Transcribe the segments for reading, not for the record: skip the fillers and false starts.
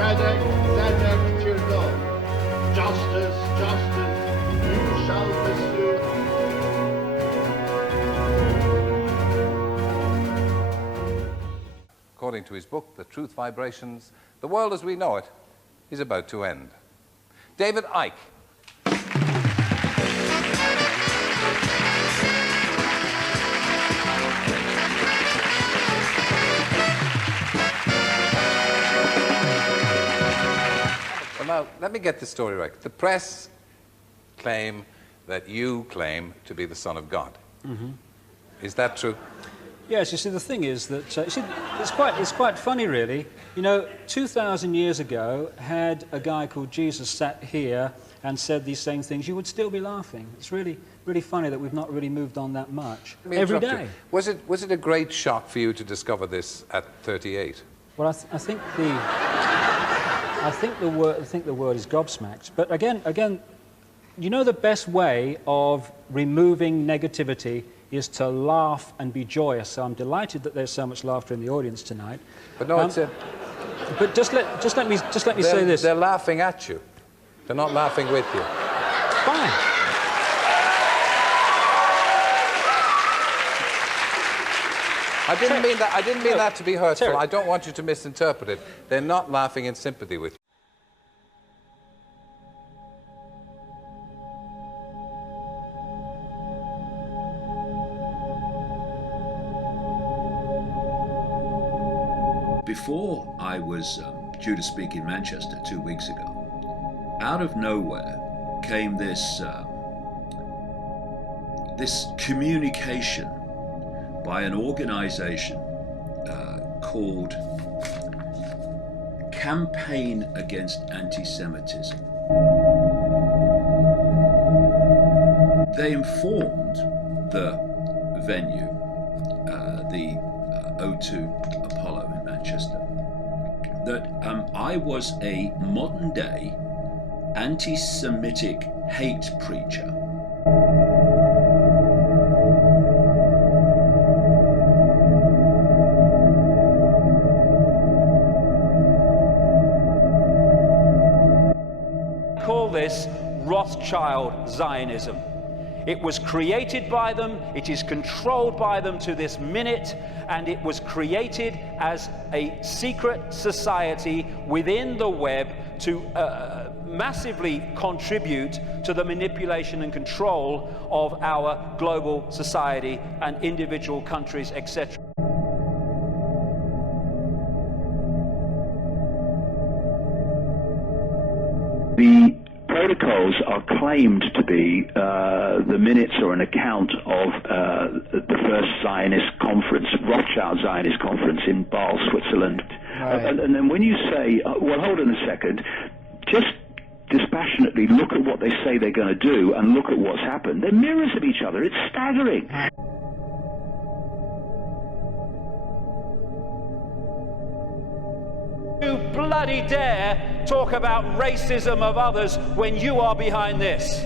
Zedek, Zedek, Tirdo. Justice, justice, you shall pursue. According to his book, The Truth Vibrations, the world as we know it is about to end. David Icke. Well, now, let me get this story right. The press claim that you claim to be the Son of God. Mm-hmm. Is that true? Yes, you see, the thing is that it's quite funny, really. You know, 2,000 years ago, had a guy called Jesus sat here and said these same things, you would still be laughing. It's really, really funny that we've not really moved on that much. Every day. Was it a great shock for you to discover this at 38? Well, I think the word is gobsmacked. But again, you know, the best way of removing negativity is to laugh and be joyous. So I'm delighted that there's so much laughter in the audience tonight. But no, it's a... But just let me say this. They're laughing at you. They're not laughing with you. Fine. I didn't mean that to be hurtful. Terry. I don't want you to misinterpret it. They're not laughing in sympathy with you. Before I was due to speak in Manchester 2 weeks ago, out of nowhere came this communication by an organization called Campaign Against Antisemitism. They informed the venue, the O2 Apollo in Manchester, that I was a modern-day anti-Semitic hate preacher. I call this Rothschild Zionism. It was created by them, it is controlled by them to this minute, and it was created as a secret society within the web to massively contribute to the manipulation and control of our global society and individual countries, etc. The protocols are claimed to be the minutes or an account of the first Zionist conference, Rothschild Zionist conference in Basel, Switzerland. Right. And then when you say, well, hold on a second, just dispassionately look at what they say they're going to do and look at what's happened. They're mirrors of each other. It's staggering. You bloody dare talk about racism of others when you are behind this.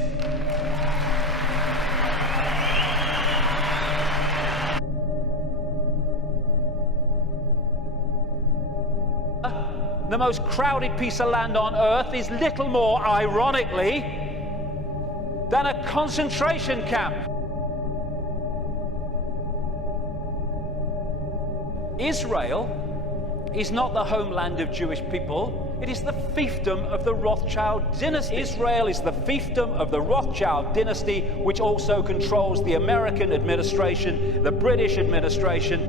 The most crowded piece of land on earth is little more, ironically, than a concentration camp. Israel is not the homeland of Jewish people, it is the fiefdom of the Rothschild dynasty. Israel is the fiefdom of the Rothschild dynasty, which also controls the American administration, the British administration.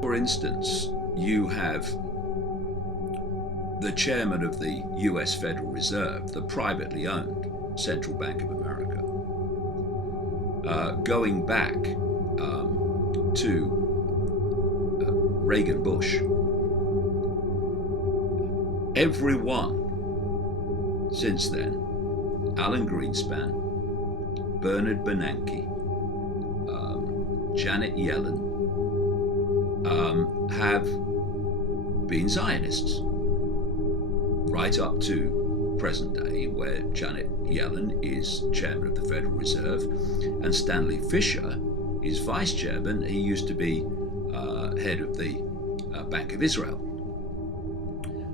For instance, you have the chairman of the US Federal Reserve, the privately owned Central Bank of America, going back to Reagan Bush. Everyone since then, Alan Greenspan, Bernard Bernanke, Janet Yellen, have been Zionists. Right up to present day, where Janet Yellen is chairman of the Federal Reserve and Stanley Fischer is vice chairman. He used to be head of the Bank of Israel.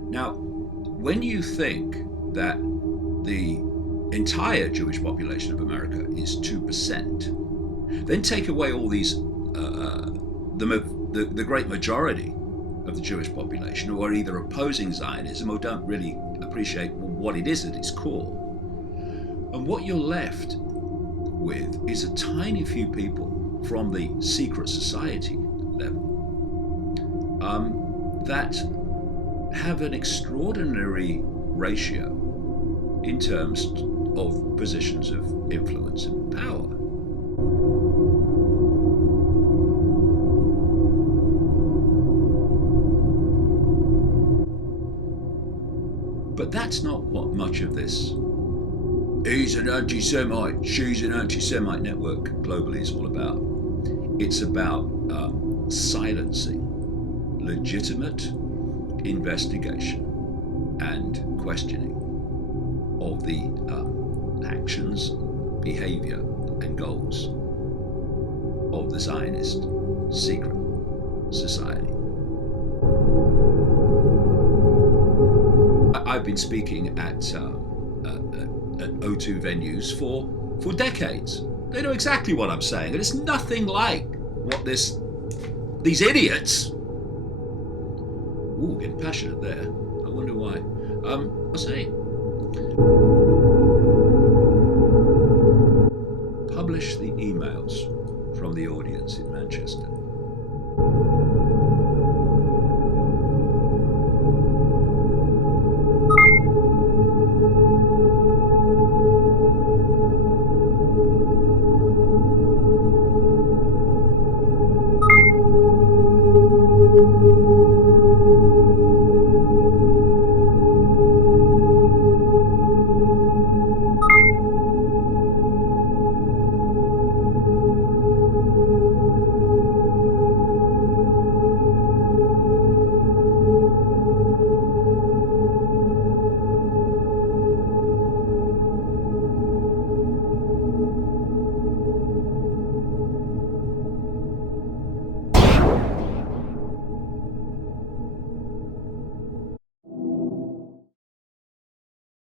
Now, when you think that the entire Jewish population of America is 2%, then take away all these, the great majority of the Jewish population who are either opposing Zionism or don't really appreciate what it is at its core. And what you're left with is a tiny few people from the secret society level that have an extraordinary ratio in terms of positions of influence and power. But that's not what much of this "he's an anti-Semite, she's an anti-Semite" network globally is all about. It's about silencing legitimate investigation and questioning of the actions, behavior, and goals of the Zionist secret society. I've been speaking at O2 venues for decades. They know exactly what I'm saying, and it's nothing like what these idiots. Ooh, getting passionate there. I wonder why. I'll say.